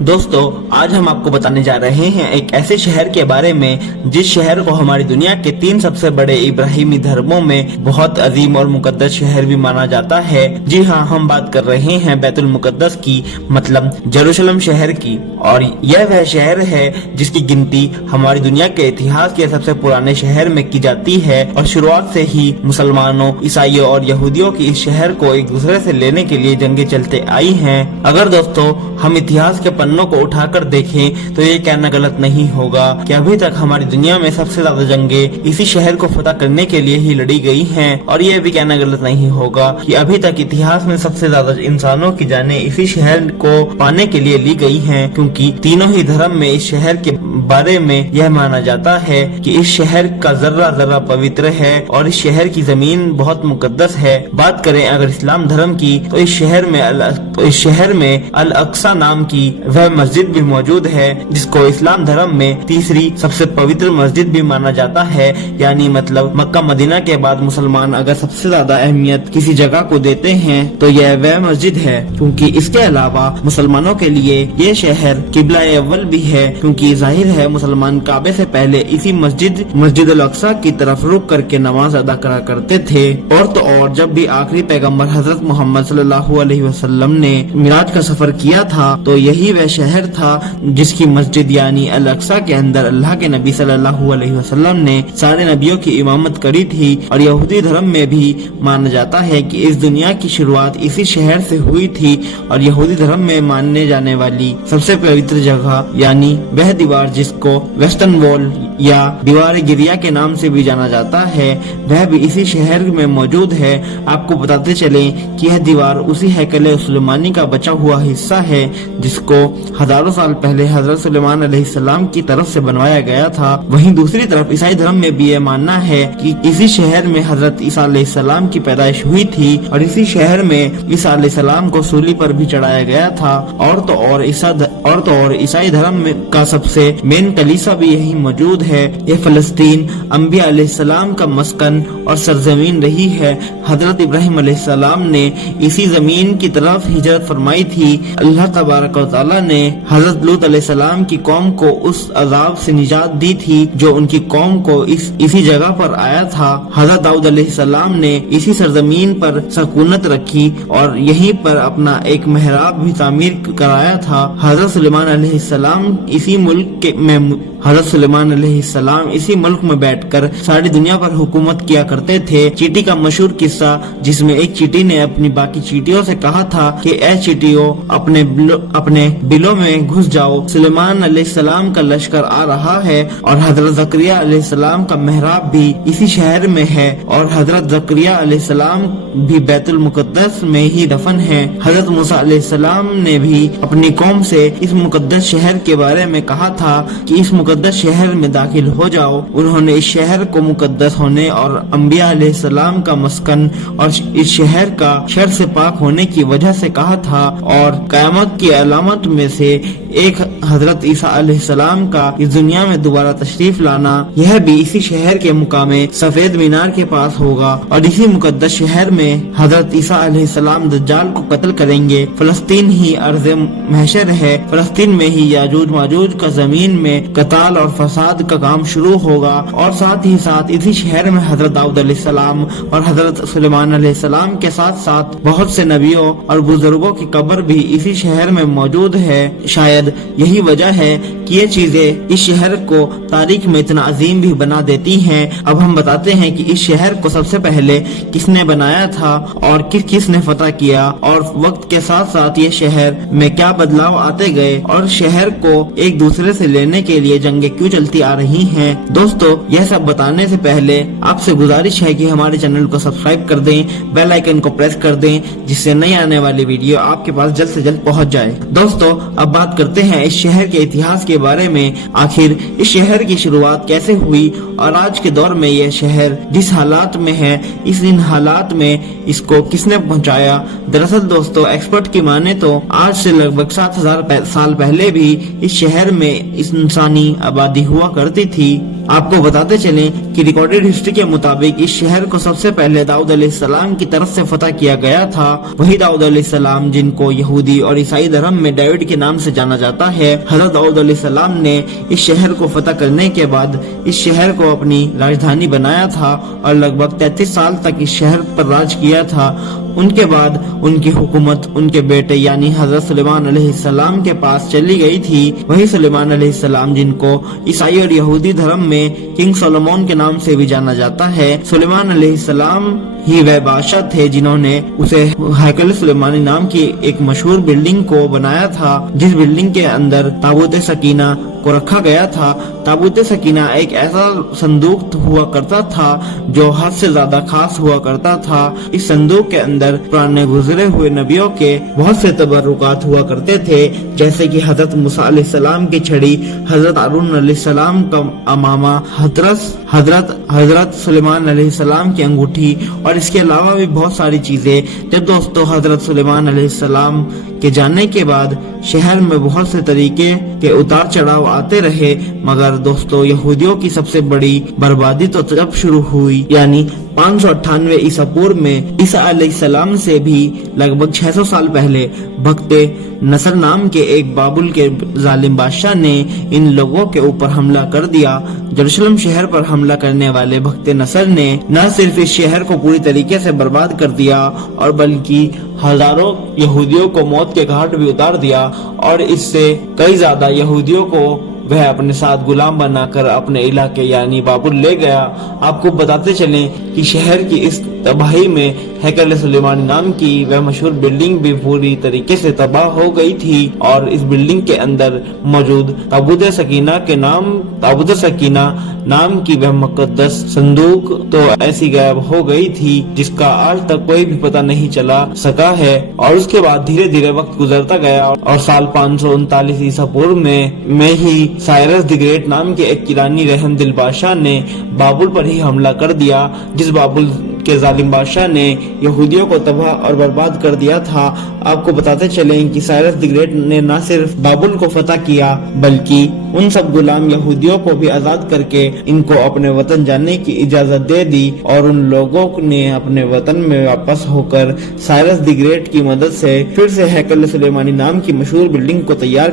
दोस्तों आज हम आपको बताने जा रहे हैं एक ऐसे शहर के बारे में जिस शहर को हमारी दुनिया के 3 सबसे बड़े इब्राहिमी धर्मों में बहुत अजीम और मुकद्दस शहर भी माना जाता है। जी हाँ, हम बात कर रहे हैं बैतुल मुकद्दस की, मतलब जेरूशलम शहर की। और यह वह शहर है जिसकी गिनती हमारी दुनिया के इतिहास के सबसे पुराने शहर में की जाती है। और शुरुआत से ही मुसलमानों, ईसाइयों और यहूदियों की इस शहर को एक दूसरे से लेने के लिए जंगें चलते आई हैं। अगर दोस्तों हम इतिहास के पन्नों को उठाकर देखें तो ये कहना गलत नहीं होगा कि अभी तक हमारी दुनिया में सबसे ज्यादा जंगें इसी शहर को फतह करने के लिए ही लड़ी गई हैं। और ये भी कहना गलत नहीं होगा कि अभी तक इतिहास में सबसे ज्यादा इंसानों की जानें इसी शहर को पाने के लिए ली गई हैं, क्योंकि तीनों ही धर्म में इस शहर के बारे में यह माना जाता है कि इस शहर का जर्रा जर्रा पवित्र है और इस शहर की जमीन बहुत मुकद्दस है। बात करें अगर इस्लाम धर्म की तो इस शहर में अल अक्सा नाम की वह मस्जिद भी मौजूद है, जिसको इस्लाम धर्म में तीसरी सबसे पवित्र मस्जिद भी माना जाता है। यानी मतलब मक्का मदीना के बाद मुसलमान अगर सबसे ज्यादा अहमियत किसी जगह को देते हैं तो यह वह मस्जिद है, क्योंकि इसके अलावा मुसलमानों के लिए ये शहर किबला अव्वल भी है, क्योंकि जाहिर है मुसलमान काबे से पहले इसी मस्जिद अल अक्सा की तरफ रुक करके नमाज अदा करा करते थे। और तो और जब भी आखिरी पैगंबर हजरत मोहम्मद सल्लल्लाहु अलैहि वसल्लम ने मिराज का सफर किया था तो यही वह शहर था जिसकी मस्जिद यानी अल अक्सा के अंदर अल्लाह के नबी सल्लल्लाहु अलैहि वसल्लम ने सारे नबियों की इमामत करी थी। और यहूदी धर्म में भी माना जाता है कि इस दुनिया की शुरुआत इसी शहर से हुई थी। और यहूदी धर्म में मानने जाने वाली सबसे पवित्र जगह यानी वह दीवार जिसको वेस्टर्न वॉल या दीवार गिरिया के नाम से भी जाना जाता है, वह भी इसी शहर में मौजूद है। आपको बताते चले कि यह दीवार उसी हैकल सुलेमानी का बचा हुआ हिस्सा है जिसको हजारों साल पहले हजरत सुलेमान अलैहिस्सलाम की तरफ से बनवाया गया था। वहीं दूसरी तरफ ईसाई धर्म में भी यह मानना है कि इसी शहर में हजरत ईसा अलैहिस्सलाम की पैदाइश हुई थी और इसी शहर में ईसा अलैहिस्सलाम को सूली पर भी चढ़ाया गया था। और तो और ईसाई धर्म का सबसे मेन कलीसा भी यही मौजूद है। ये फलस्तीन अंबिया अलैहिस्सलाम का मस्कन और सरजमीन रही है। हजरत इब्राहिम अलैहिस्सलाम ने इसी जमीन की तरफ हिजरत फरमाई थी। अल्लाह तबारक व तआला ने हजरत लूत अलैहिस्सलाम की कौम को उस अजाब से निजात दी थी जो उनकी कौम को इसी जगह पर आया था। हजरत दाऊद अलैहिस्सलाम ने इसी सरजमीन पर सकूनत रखी और यहीं पर अपना एक महराब भी तामीर कराया था। हजरत सुलेमान अलैहिस्सलाम इसी मुल्क में बैठकर सारी दुनिया पर हुकूमत किया करते थे। चींटी का मशहूर किस्सा जिसमें एक चींटी ने अपनी बाकी चींटियों से कहा था कि ऐ चींटियों अपने बिलों में घुस जाओ, सुलेमान अलैहिस्सलाम का लश्कर आ रहा है। और हजरत जकरिया अलैहिस्सलाम का मेहराब भी इसी शहर में है और हजरत जकरिया अलैहिस्सलाम भी बैतुल मुकद्दस में ही दफन है। हजरत मूसा अलैहिस्सलाम ने भी अपनी कौम से इस मुकद्दस शहर के बारे में कहा था कि इस मुकद्दस शहर में दाखिल हो जाओ। उन्होंने इस शहर को मुकद्दस होने और अंबिया अलैहिस्सलाम का मस्कन और इस शहर का शर से पाक होने की वजह से कहा था। और क़यामत की अलामत में से एक हजरत ईसा अलैहिस्सलाम का इस दुनिया में दोबारा तशरीफ लाना, यह भी इसी शहर के मुकामे सफेद मीनार के पास होगा। और इसी मुकद्दस शहर में हजरत ईसा अलैहिस्सलाम दज्जाल को कत्ल करेंगे। फलस्तीन ही अर्ज़ महशर है। फलस्तीन में ही याजूज माजूज का जमीन में कताल और फसाद का काम शुरू होगा। और साथ ही साथ इसी शहर में हजरत दाऊद अलैहिस्सलाम और हजरत सुलेमान अलैहिस्सलाम के साथ साथ बहुत से नबियों और बुजुर्गों की कब्र भी इसी शहर में मौजूद है। शायद यही वजह है कि ये चीजें इस शहर को तारीख में इतना अजीम भी बना देती हैं। अब हम बताते हैं कि इस शहर को सबसे पहले किसने बनाया था और किसने फतह किया और वक्त के साथ साथ ये शहर में क्या बदलाव आते गए और शहर को एक दूसरे से लेने के लिए जंगें क्यों चलती आ रही हैं। दोस्तों यह सब बताने से पहले आपसे गुजारिश है कि हमारे चैनल को सब्सक्राइब कर दें, बेल आइकन को प्रेस कर दें, जिससे नई आने वाली वीडियो आपके पास जल्द से जल्द पहुंच जाए। दोस्तों अब बात करते हैं इस शहर के इतिहास के کے بارے میں، آخر اس شہر کی شروعات کیسے ہوئی اور آج کے دور میں یہ شہر جس حالات میں ہے ان حالات میں اس کو کس نے پہنچایا۔ دراصل دوستو، ایکسپرٹ کی مانے تو آج سے لگ بھگ 7000 سال پہلے بھی اس شہر میں انسانی آبادی ہوا کرتی تھی۔ آپ کو بتاتے چلیں کہ ریکارڈڈ ہسٹری کے مطابق اس شہر کو سب سے پہلے داؤد علیہ السلام کی طرف سے فتح کیا گیا تھا۔ وہی داؤد علیہ السلام جن کو یہودی اور عیسائی دھرم میں ڈیوڈ کے نام سے جانا جاتا ہے۔ حضرت داؤد علیہ السلام نے اس شہر کو فتح کرنے کے بعد اس شہر کو اپنی راجدھانی بنایا تھا اور لگ بھگ 33 سال تک اس شہر پر راج کیا تھا۔ ان کے بعد ان کی حکومت ان کے بیٹے یعنی حضرت سلیمان علیہ السلام کے پاس چلی گئی تھی۔ وہی سلیمان علیہ السلام جن کو عیسائی اور یہودی دھرم میں کنگ سولومون کے نام سے بھی جانا جاتا ہے۔ سلیمان علیہ السلام ہی وہ بادشاہ تھے جنہوں نے اسے ہیکل سلیمانی نام کی ایک مشہور بلڈنگ کو بنایا تھا، جس بلڈنگ کے اندر تابوت سکینہ کو رکھا گیا تھا۔ تابوت سکینہ ایک ایسا صندوق ہوا کرتا تھا جو حد سے زیادہ خاص ہوا کرتا تھا۔ اس صندوق کے اندر پرانے گزرے ہوئے نبیوں کے بہت سے تبرکات ہوا کرتے تھے، جیسے کہ حضرت موسیٰ علیہ السلام کی چھڑی، حضرت ہارون علیہ السلام کا امامہ، حضرت سلیمان علیہ السلام کی انگوٹھی اور اس کے علاوہ بھی بہت ساری چیزیں۔ جب دوستو حضرت سلیمان علیہ السلام کے جانے کے بعد شہر میں بہت سے طریقے کے اتار چڑھاؤ آتے رہے، مگر دوستو یہودیوں کی سب سے بڑی بربادی تو تب شروع ہوئی، یعنی 598 عیسیٰ پور میں عیسیٰ علیہ السلام سے بھی لگ بھگ 600 سال پہلے بھکت نصر نام کے ایک بابل کے ظالم بادشاہ نے ان لوگوں کے اوپر حملہ کر دیا۔ یروشلم شہر پر حملہ کرنے والے بھکت نصر نے نہ صرف اس شہر کو پوری طریقے سے برباد کر دیا اور بلکہ ہزاروں یہودیوں کو موت کے گھاٹ بھی اتار دیا، اور اس سے کئی زیادہ یہودیوں کو وہ اپنے ساتھ غلام بنا کر اپنے علاقے یعنی بابل لے گیا۔ آپ کو بتاتے چلیں کہ شہر کی اس تباہی میں ہیکل سلیمانی نام کی وہ مشہور بلڈنگ بھی پوری طریقے سے تباہ ہو گئی تھی، اور اس بلڈنگ کے اندر موجود تابوت سکینہ نام کی وہ مقدس صندوق تو ایسی غائب ہو گئی تھی جس کا آج تک کوئی بھی پتہ نہیں چلا سکا ہے۔ اور اس کے بعد دھیرے دھیرے وقت گزرتا گیا اور سال 539 عیسیٰ پور میں ہی سائرس دی گریٹ نام کے ایک ایرانی رحم دل بادشاہ نے بابل پر ہی حملہ کر دیا، جس بابل کے ظالم بادشاہ نے یہودیوں کو تباہ اور برباد کر دیا تھا۔ آپ کو بتاتے چلیں کہ سائرس دی گریٹ نے نہ صرف بابل کو فتح کیا بلکہ ان سب غلام یہودیوں کو بھی آزاد کر کے ان کو اپنے وطن جانے کی اجازت دے دی، اور ان لوگوں نے اپنے وطن میں واپس ہو کر سائرس دی گریٹ کی مدد سے پھر سے ہیکل سلیمانی نام کی مشہور بلڈنگ کو تیار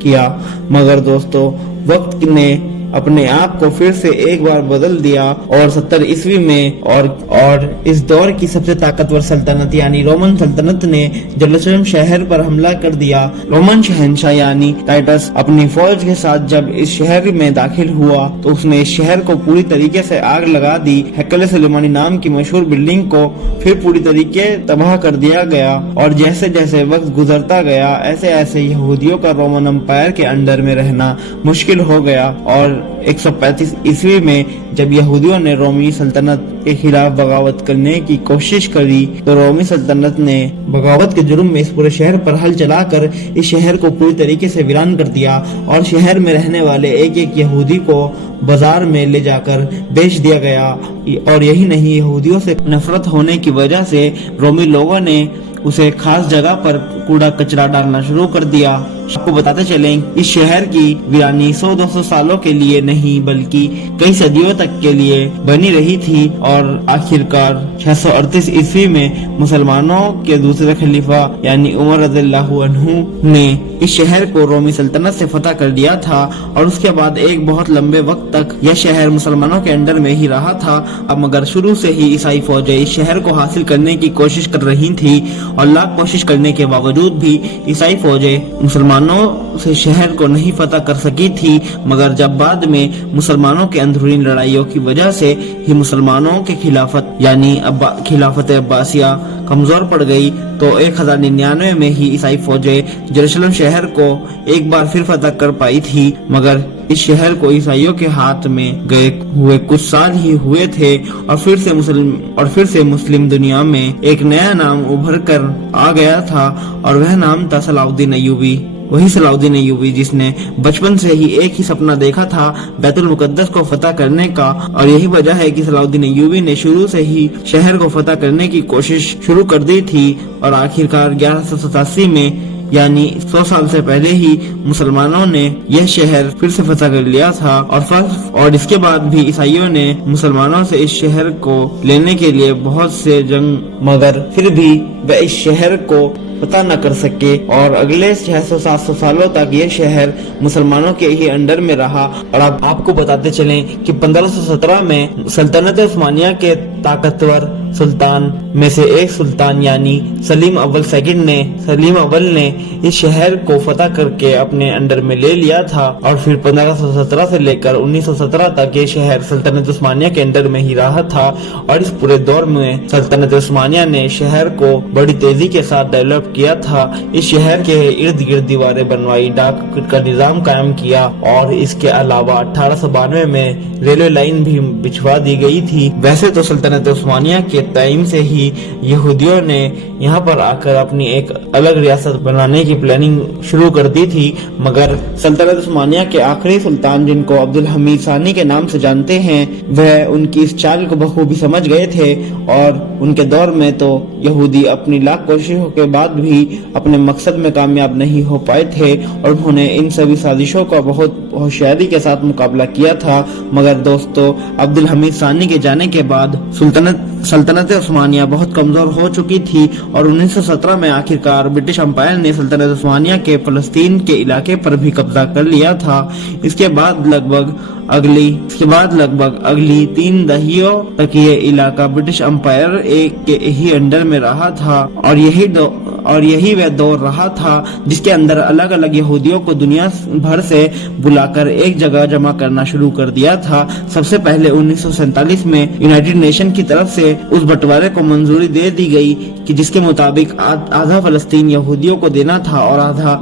کیا۔ مگر دوستو وقت نے اپنے آپ کو پھر سے ایک بار بدل دیا اور 70 عیسوی میں اور اس دور کی سب سے طاقتور سلطنت یعنی رومن سلطنت نے یروشلم شہر پر حملہ کر دیا۔ رومن شہنشاہ یعنی ٹائٹس اپنی فوج کے ساتھ جب اس شہر میں داخل ہوا تو اس نے اس شہر کو پوری طریقے سے آگ لگا دی۔ ہیکل سلیمانی نام کی مشہور بلڈنگ کو پھر پوری طریقے تباہ کر دیا گیا، اور جیسے جیسے وقت گزرتا گیا ایسے ایسے یہودیوں کا رومن امپائر کے انڈر میں رہنا مشکل ہو گیا، اور 135 عیسوی میں جب یہودیوں نے رومی سلطنت کے خلاف بغاوت کرنے کی کوشش کری تو رومی سلطنت نے بغاوت کے جرم میں اس پورے شہر پر حل چلا کر اس شہر کو پوری طریقے سے ویران کر دیا، اور شہر میں رہنے والے ایک ایک یہودی کو بازار میں لے جا کر بیچ دیا گیا۔ اور یہی نہیں، یہودیوں سے نفرت ہونے کی وجہ سے رومی لوگوں نے اسے خاص جگہ پر کوڑا کچرا ڈالنا شروع کر دیا۔ آپ کو بتاتے چلیں اس شہر کی ویرانی 100-200 سالوں کے لیے نہیں بلکہ کئی صدیوں تک کے لیے بنی رہی تھی، اور آخرکار 638 عیسوی میں مسلمانوں کے دوسرے خلیفہ یعنی عمر رضی اللہ عنہ نے اس شہر کو رومی سلطنت سے فتح کر دیا تھا، اور اس کے بعد ایک بہت لمبے وقت تک یہ شہر مسلمانوں کے انڈر میں ہی رہا تھا۔ اب مگر شروع سے ہی عیسائی فوجیں اس شہر کو حاصل کرنے کی کوشش کر رہی تھی، اور لاکھ کوشش کرنے کے باوجود بھی عیسائی فوجیں مسلمانوں سے شہر کو نہیں فتح کر سکی تھی۔ مگر جب بعد میں مسلمانوں کے اندرونی لڑائیوں کی وجہ سے ہی مسلمانوں کے خلافت یعنی خلافت عباسیہ کمزور پڑ گئی तो 1099 में ही ईसाई फौजें जेरूशलेम शहर को एक बार फिर फतह कर पाई थी, मगर इस शहर को ईसाइयों के हाथ में गए हुए कुछ साल ही हुए थे और फिर से मुस्लिम दुनिया में एक नया नाम उभर कर आ गया था और वह नाम था सलाउद्दीन अय्यूबी। वही सलाउद्दीन अय्यूबी जिसने बचपन से ही एक ही सपना देखा था, बैतुल मुकद्दस को फतह करने का, और यही वजह है कि सलाउद्दीन अय्यूबी ने शुरू से ही शहर को फतह करने की कोशिश शुरू कर दी थी और आखिरकार 1187 में यानी 100 साल से पहले ही मुसलमानों ने यह शहर फिर से फतह कर लिया था और इसके बाद भी ईसाइयों ने मुसलमानों से इस शहर को लेने के लिए बहुत से जंग, मगर फिर भी वह इस शहर को फतह न कर सके और अगले 600-700 सालों तक ये शहर मुसलमानों के ही अंडर में रहा। और अब आपको बताते चलें कि 1517 में सल्तनत उस्मानिया के ताकतवर सुल्तान में से एक सुल्तान यानी सलीम अव्वल ने इस शहर को फतह करके अपने अंडर में ले लिया था और फिर 1517 से लेकर 1917 तक ये शहर सल्तनत उस्मानिया के अंडर में ही रहा था। और इस पूरे दौर में सल्तनत उस्मानिया ने शहर को बड़ी तेजी के साथ डेवलप किया था। इस शहर के इर्द गिर्द दीवारें बनवाई, डाक का निजाम कायम किया और इसके अलावा 1892 में रेलवे लाइन भी बिछवा दी गई थी। वैसे तो सल्तनत उस्मानिया के टाइम से ही यहूदियों ने यहाँ पर आकर अपनी एक अलग रियासत बनाने की प्लानिंग शुरू कर दी थी, मगर सल्तनत उस्मानिया के आखिरी सुल्तान जिनको अब्दुल हमीद सानी के नाम से जानते हैं, वह उनकी इस चाल को बखूबी समझ गए थे और उनके दौर में तो यहूदी अपनी लाख कोशिशों के बाद भी अपने मकसद में कामयाब नहीं हो पाए थे और उन्होंने इन सभी साजिशों का बहुत होशियारी के साथ मुकाबला किया था। मगर दोस्तों, अब्दुल हमीद सानी के जाने के बाद सल्तनत उस्मानिया बहुत कमजोर हो चुकी थी और 1917 में आखिरकार ब्रिटिश अंपायर ने सल्तनत उस्मानिया के फलस्तीन के इलाके पर भी कब्जा कर लिया था। इसके बाद लगभग अगली 3 दहाइयों तक ये इलाका ब्रिटिश अंपायर के ही अंडर में रहा था और यही वह दौर रहा था जिसके अंदर अलग अलग यहूदियों को दुनिया भर से बुलाकर एक जगह जमा करना शुरू कर दिया था। सबसे पहले 1947 में यूनाइटेड नेशन की तरफ से उस बंटवारे को मंजूरी दे दी गई कि जिसके मुताबिक आधा फलस्तीन यहूदियों को देना था और आधा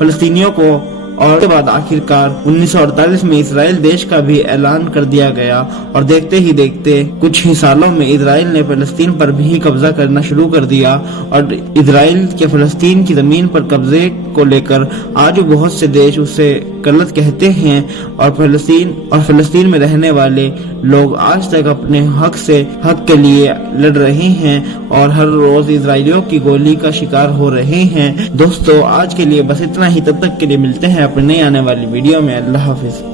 फलस्तीनियों को। और उसके बाद आखिरकार 1948 में इसराइल देश का भी ऐलान कर दिया गया और देखते ही देखते कुछ ही सालों में इसराइल ने फलस्तीन पर भी कब्जा करना शुरू कर दिया और इसराइल के फलस्तीन की जमीन पर कब्जे को लेकर आज बहुत से देश उसे गलत कहते हैं और फलस्तीन में रहने वाले लोग आज तक अपने हक के लिए लड़ रहे हैं और हर रोज इजरायलियों की गोली का शिकार हो रहे हैं। दोस्तों, आज के लिए बस इतना ही। तब तक के लिए मिलते हैं अपने नई आने वाली वीडियो में। अल्लाह हाफिज।